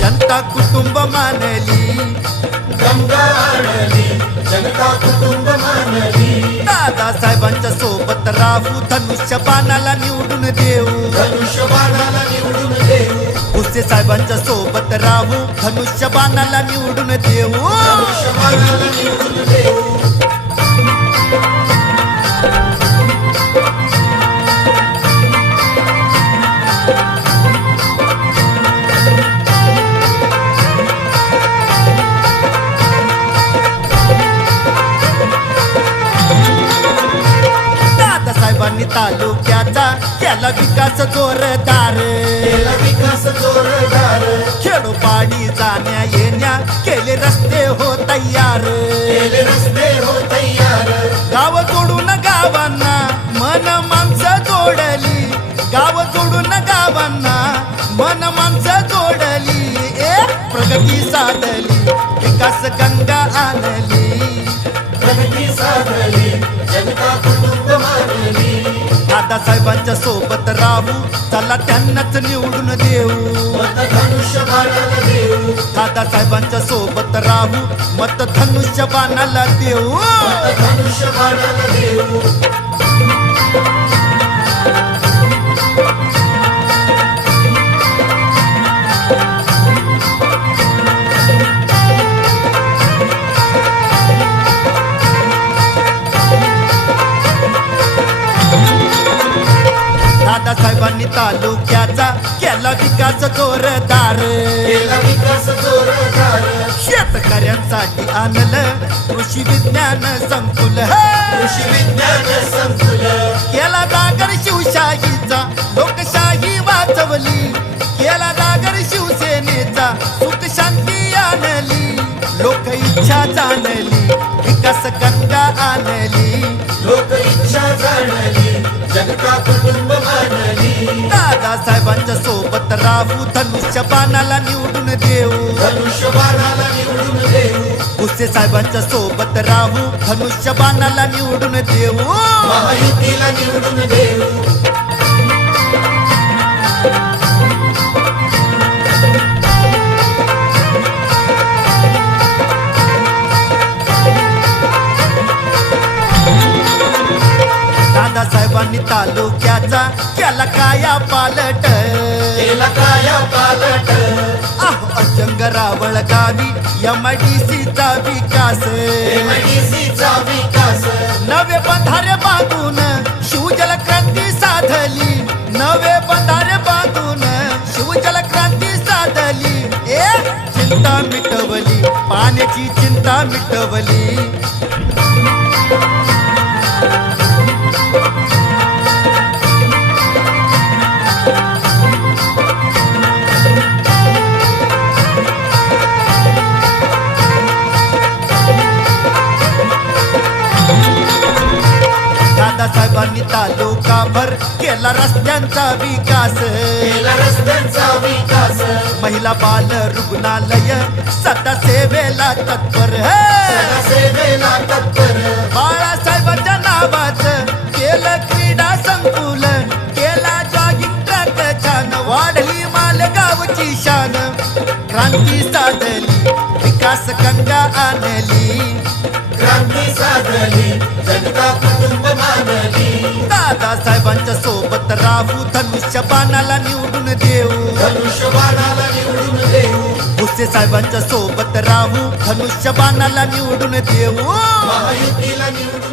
जनता कुटुंब मानली. गंगा जनता कुटुंब मानली. दादासाहेबांच्या सोबत राहू धनुष्य बाणाला निवडून देऊ. धनुष्यबाणाला निवडून देऊ. भुसे साहेबांच्या सोबत राहू धनुष्य बाणाला निवडून देऊ. धनुष्यबाणाला निवडून देऊ. दादासाहेबांनी तालुक्याचा केला विकास जोरदार. केला विकास जोरदार. खेडोपाडी जाण्या येण्या केले रस्ते हो तयार. केले रस्ते हो तयार. गाव जोडून गावांना मन माणसं जोडली. गाव जोडून गावांना मन माणसं जोडली. ए प्रगती साधली विकास गंगा आणली. प्रगती साधली जनता दादासाहेबांच्या सोबत राहू. चला त्यांनाच निवडून देऊ. मत धनुष्यबाणाला देऊ दादासाहेबांच्या सोबत राहू. मत धनुष्य बाणाला देऊ धनुष्य बाणाला देऊ. दादासाहेबांनी तालुक्याचा केला विकास जोरदार. शेतकऱ्यांसाठी आणलं कृषी विज्ञान संकुल. कृषी विज्ञान संकुल. केला जागर शिवशाहीचा लोकशाही वाचवली. केला जागर शिवसेनेचा सुख शांती आणली. लोक इच्छा जाणली विकास गंगा आणली. लोक इच्छा जाणली जनता कुटुंब दादासाहेबांच्या सोबत राहू धनुष्य बाणाला निवडून देऊ. धनुष्यबाणाला निवडून देऊ. भुसे साहेबांच्या सोबत राहू धनुष्य बाणाला निवडून देऊ. महायुतीला निवडून देऊ. दादासाहेबांनी तालुक्याचा केला काया पालट. केला काया पालट. आहो अचंग रावळ गावी एम आय डी सीचा विकास. विकास. नवे बंधारे बांधून शिवजल क्रांती साधली. नवे बंधारे बांधून शिवजल क्रांती साधली. ए चिंता मिटवली पाण्याची चिंता मिटवली. दादासाहेबांनी तालुकाभर केला रस्त्यांचा विकास. केला रस्त्यांचा विकास. महिला बाल रुग्णालय सदा सेवेला तत्पर. है सेवेला तत्पर. क्रांती साधली विकास गंगा आणली. क्रांती साधली जनता कुटुंब मानली. दादासाहेबांच्या सोबत राहू धनुष्य बाणाला निवडून देऊ. धनुष्यबाणाला निवडून देऊ. भुसे साहेबांच्या सोबत राहू धनुष्य बाणाला निवडून देऊ. महायुतीला निवडून